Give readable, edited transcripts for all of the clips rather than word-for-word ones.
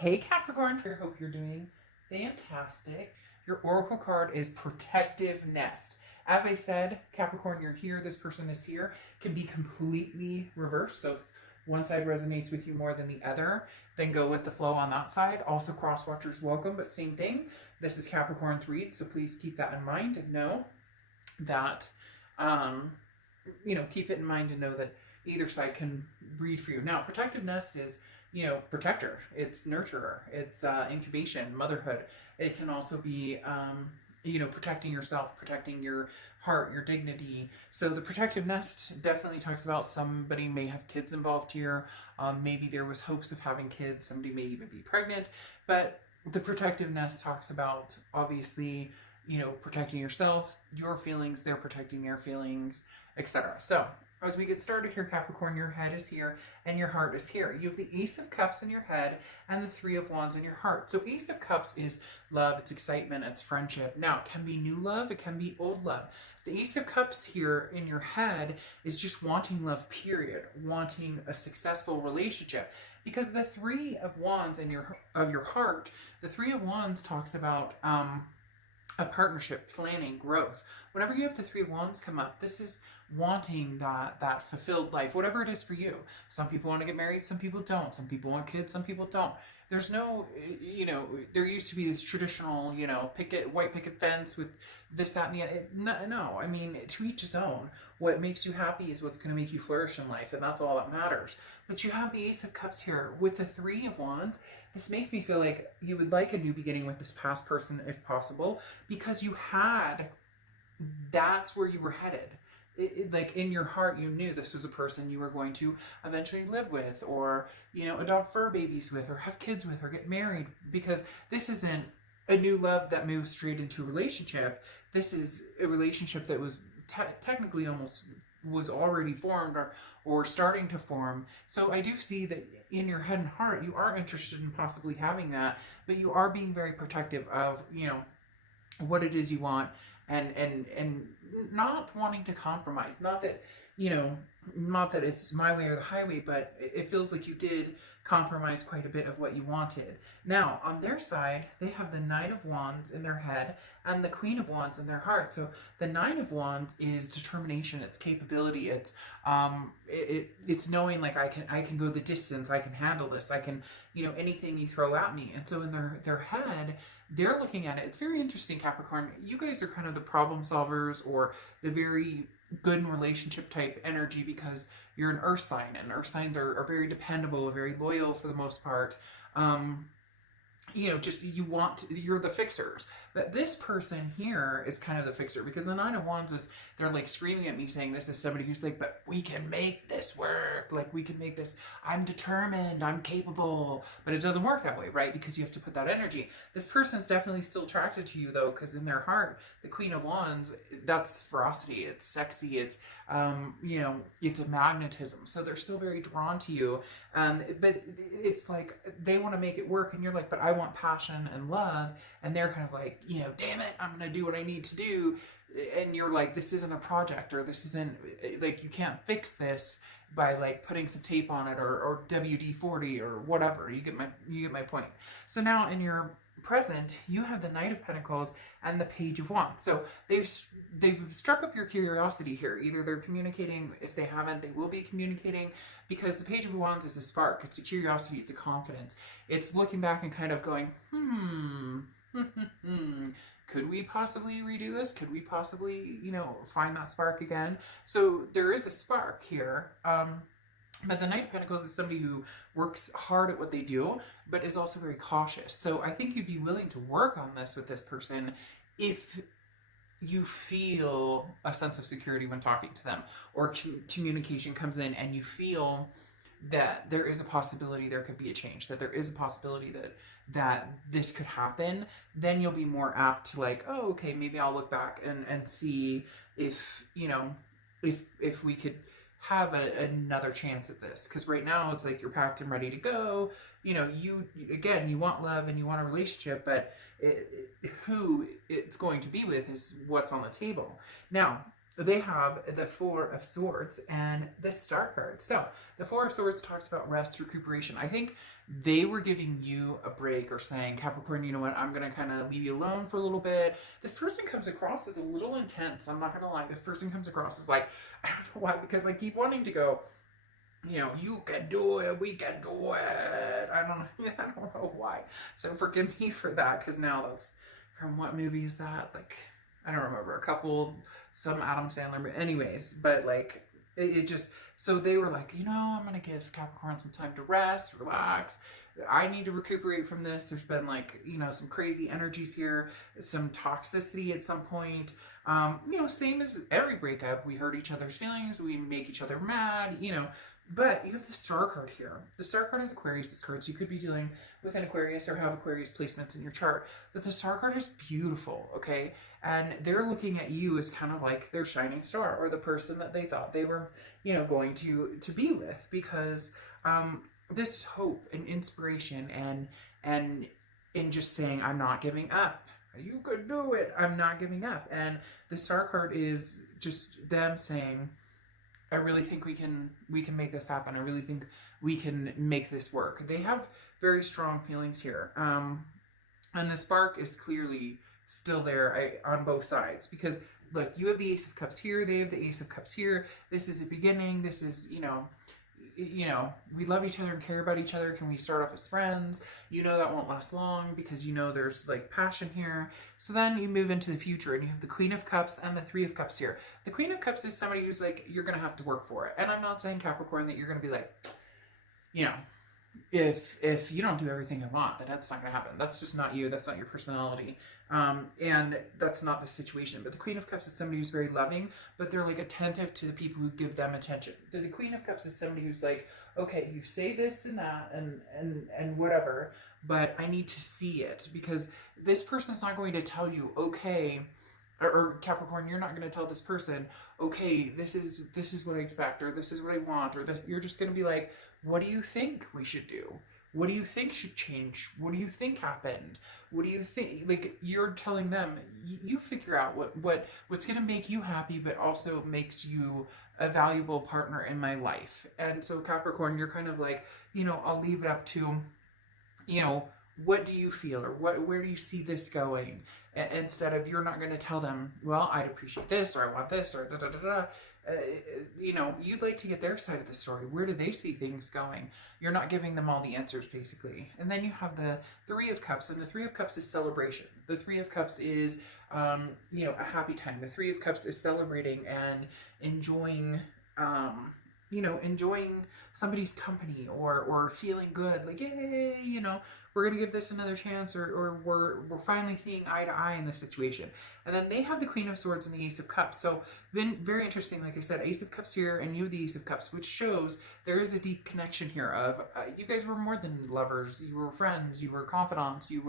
Hey Capricorn, I hope you're doing fantastic. Your oracle card is Protective Nest. As I said, Capricorn, you're here, this person is here. Can be completely reversed. So if one side resonates with you more than the other, then go with the flow on that side. Also, cross watchers welcome, but same thing. This is Capricorn's read, so please keep that in mind and know that, keep it in mind and know that either side can read for you. Now, Protective Nest is protector, it's nurturer, it's incubation, motherhood. It can also be, protecting yourself, protecting your heart, your dignity. So the protective nest definitely talks about somebody may have kids involved here. Maybe there was hopes of having kids. Somebody may even be pregnant. But the protective nest talks about, obviously, protecting yourself, your feelings, they're protecting their feelings, etc. So as we get started here, Capricorn, your head is here and your heart is here. You have the Ace of Cups in your head and the Three of Wands in your heart. So Ace of Cups is love, it's excitement, it's friendship. Now, it can be new love, it can be old love. The Ace of Cups here in your head is just wanting love, period. Wanting a successful relationship. Because the Three of Wands in your heart, the Three of Wands talks about a partnership, planning, growth. Whenever you have the Three of Wands come up, this is wanting that fulfilled life, whatever it is for you. Some people want to get married, some people don't. Some people want kids, some people don't. There's no, there used to be this traditional, white picket fence with this, that, and the other. No, I mean, to each his own. What makes you happy is what's going to make you flourish in life, and that's all that matters. But you have the Ace of Cups here with the Three of Wands. This makes me feel like you would like a new beginning with this past person if possible, because that's where you were headed. Like in your heart, you knew this was a person you were going to eventually live with, or, adopt fur babies with, or have kids with, or get married, because this isn't a new love that moves straight into a relationship. This is a relationship that was technically almost was already formed or starting to form. So I do see that in your head and heart, you are interested in possibly having that, but you are being very protective of, what it is you want, and not wanting to compromise. Not that, not that it's my way or the highway, but it feels like you did compromise quite a bit of what you wanted. Now, on their side, they have the Nine of Wands in their head and the Queen of Wands in their heart. So the Nine of Wands is determination, it's capability, it's it's knowing, like, I can go the distance, I can handle this, I can, anything you throw at me. And so in their head, they're looking at it. It's very interesting, Capricorn. You guys are kind of the problem solvers, or the very good in relationship type energy, because you're an earth sign, and earth signs are very dependable, very loyal for the most part. You're the fixers. But this person here is kind of the fixer, because the Nine of Wands is, they're like screaming at me saying this is somebody who's like, but we can make this work. Like, we can make this, I'm determined, I'm capable. But it doesn't work that way, right? Because you have to put that energy. This person's definitely still attracted to you, though, because in their heart, the Queen of Wands, that's ferocity, it's sexy, it's, it's a magnetism. So they're still very drawn to you. But it's like, they want to make it work, and you're like, but I want passion and love. And they're kind of like, damn it, I'm going to do what I need to do. And you're like, this isn't a project, or this isn't, like, you can't fix this by, like, putting some tape on it, or WD-40 or whatever. You get my point. So now in your present, you have the Knight of Pentacles and the Page of Wands. So they've struck up your curiosity here. Either they're communicating, if they haven't, they will be communicating, because the Page of Wands is a spark. It's a curiosity, it's a confidence. It's looking back and kind of going, could we possibly redo this? Could we possibly, find that spark again? So there is a spark here. But the Knight of Pentacles is somebody who works hard at what they do, but is also very cautious. So I think you'd be willing to work on this with this person if you feel a sense of security when talking to them, or communication comes in and you feel that there is a possibility there could be a change, that there is a possibility that this could happen. Then you'll be more apt to, like, oh, okay, maybe I'll look back and see if, if we could have another chance at this. Because right now it's like you're packed and ready to go. You want love and you want a relationship, but who it's going to be with is what's on the table. Now, they have the Four of Swords and the Star card. So the Four of Swords talks about rest, recuperation. I think they were giving you a break or saying, Capricorn, you know what, I'm going to kind of leave you alone for a little bit. This person comes across as a little intense. I'm not going to lie. This person comes across as like, I don't know why, because I keep wanting to go, you know, you can do it, we can do it. I don't know why. So forgive me for that, because now that's from what movie is that? Like, I don't remember. Some Adam Sandler. Anyways, but like, it just, so they were like, you know, I'm going to give Capricorn some time to rest, relax. I need to recuperate from this. There's been like, you know, some crazy energies here, some toxicity at some point. You know, same as every breakup. We hurt each other's feelings. We make each other mad, you know. But you have the Star card here. The Star card is Aquarius's card, so you could be dealing with an Aquarius or have Aquarius placements in your chart. But the Star card is beautiful, okay? And they're looking at you as kind of like their shining star, or the person that they thought they were, you know, going to be with, because this hope and inspiration and in just saying, I'm not giving up. You could do it. I'm not giving up. And the Star card is just them saying, I really think we can make this happen. I really think we can make this work. They have very strong feelings here. And the spark is clearly still there on both sides, because look, you have the Ace of Cups here, they have the Ace of Cups here. This is a beginning. This is, you know, we love each other and care about each other. Can we start off as friends? You know that won't last long, because you know there's like passion here. So then you move into the future and you have the Queen of Cups and the Three of Cups here. The Queen of Cups is somebody who's like, you're going to have to work for it. And I'm not saying, Capricorn, that you're going to be like, you know, if you don't do everything I want, then that's not going to happen. That's just not you. That's not your personality. And that's not the situation. But the Queen of Cups is somebody who's very loving, but they're like attentive to the people who give them attention. The Queen of Cups is somebody who's like, okay, you say this and that and whatever, but I need to see it, because this person is not going to tell you, okay, or Capricorn, you're not going to tell this person, okay, this is what I expect, or this is what I want, or this. You're just going to be like, what do you think we should do? What do you think should change? What do you think happened? What do you think? Like, you're telling them, you figure out what's going to make you happy, but also makes you a valuable partner in my life. And so Capricorn, you're kind of like, you know, I'll leave it up to, you know, what do you feel, or where do you see this going? Instead of, you're not going to tell them, well, I'd appreciate this, or I want this, or da da da da. You know, you'd like to get their side of the story. Where do they see things going? You're not giving them all the answers, basically. And then you have the Three of Cups, and the Three of Cups is celebration. The Three of Cups is, you know, a happy time. The Three of Cups is celebrating and enjoying, you know, enjoying somebody's company, or feeling good, like, yay, you know, we're going to give this another chance, or we're finally seeing eye to eye in this situation. And then they have the Queen of Swords and the Ace of Cups. So been very interesting, like I said, Ace of Cups here, and you have the Ace of Cups, which shows there is a deep connection here of, you guys were more than lovers. You were friends, you were confidants, you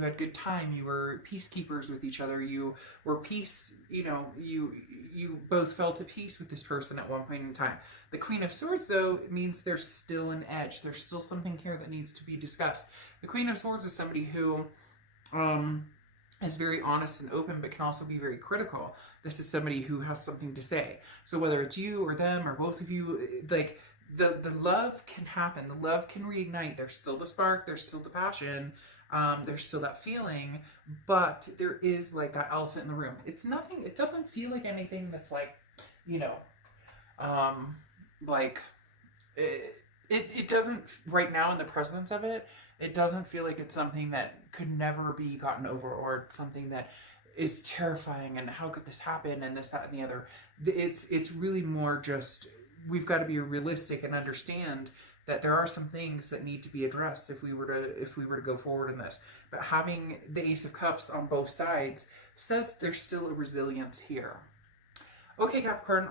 had good time, you were peacekeepers with each other, you were peace, you know, you both felt at peace with this person at one point in time. The Queen of Swords, though, means there's still an edge. There's still something here that needs to be discussed. The Queen of Swords is somebody who is very honest and open, but can also be very critical. This is somebody who has something to say. So whether it's you or them or both of you, like, the love can happen. The love can reignite. There's still the spark. There's still the passion. There's still that feeling, but there is like that elephant in the room. It's nothing. It doesn't feel like anything that's like, you know, like it doesn't right now in the presence of it. It doesn't feel like it's something that could never be gotten over, or something that is terrifying and how could this happen and this, that, and the other. It's really more just, we've got to be realistic and understand that there are some things that need to be addressed if we were to go forward in this. But having the Ace of Cups on both sides says there's still a resilience here. Okay, Capricorn.